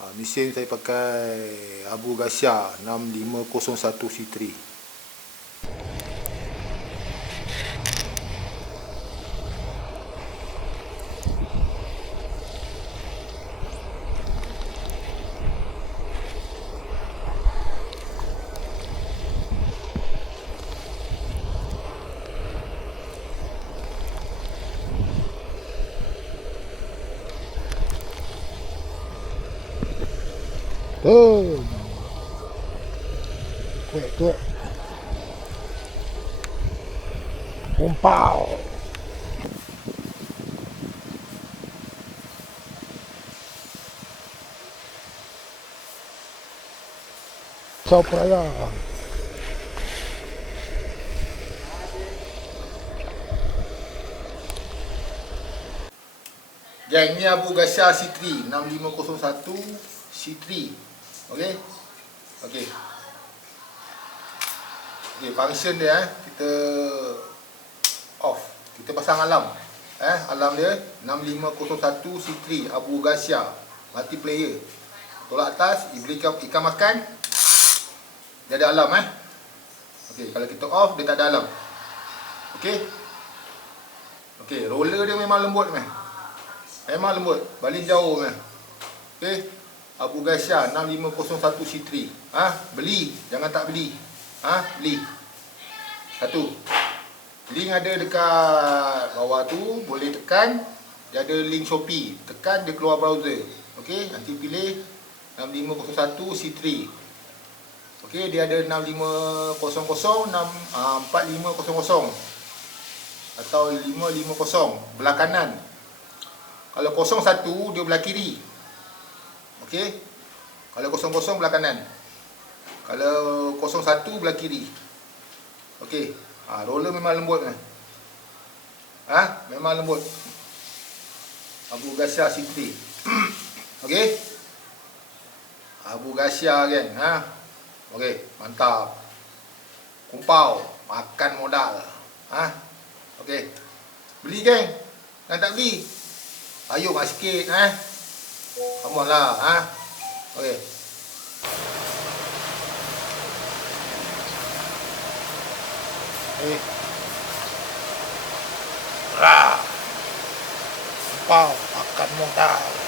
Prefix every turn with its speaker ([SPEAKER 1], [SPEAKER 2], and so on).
[SPEAKER 1] Ha, mesin saya pakai Abu Gasya 6501 C3.
[SPEAKER 2] Boom. Quick, quick. Umpau. Sopraya.
[SPEAKER 1] Gang ni Abu Gasya C3 6501 C3. Okey. Okey. Okey, function dia eh kita off. Kita pasang alarm. Eh, alarm dia 6501 C3 Abu Gasya multiplayer. Tolak atas, berikan ikan makan. Dia ada alarm eh. Okey, kalau kita off dia tak ada alarm. Okey. Okey, roller dia memang lembut meh. Memang lembut. Balik jauh meh. Okey. Abu Gasya 6501 C3. Ha? Beli, jangan tak beli. Ha? Beli. Satu. Link ada dekat bawah tu, boleh tekan. Dia ada link Shopee. Tekan dia keluar browser. Okey, nanti pilih 6501 C3. Okey, dia ada 6500 6 uh, 4500 atau 550 belah kanan. Kalau 01 dia belah kiri. Okey. Kalau 00 belah kanan. Kalau 01 belah kiri. Okey. Ha, roller memang lembut kan. Ha? Memang lembut. Abu Gasya C3. Okey. Abu Gasya kan. Ha? Okey, mantap. Kumpau, makan modal. Ha? Okey. Beli geng. Dan tak beli. Ayo mak sikit eh. Come on lah, ha. Okey.
[SPEAKER 2] Eh. Ra. Umpau. Makan modal.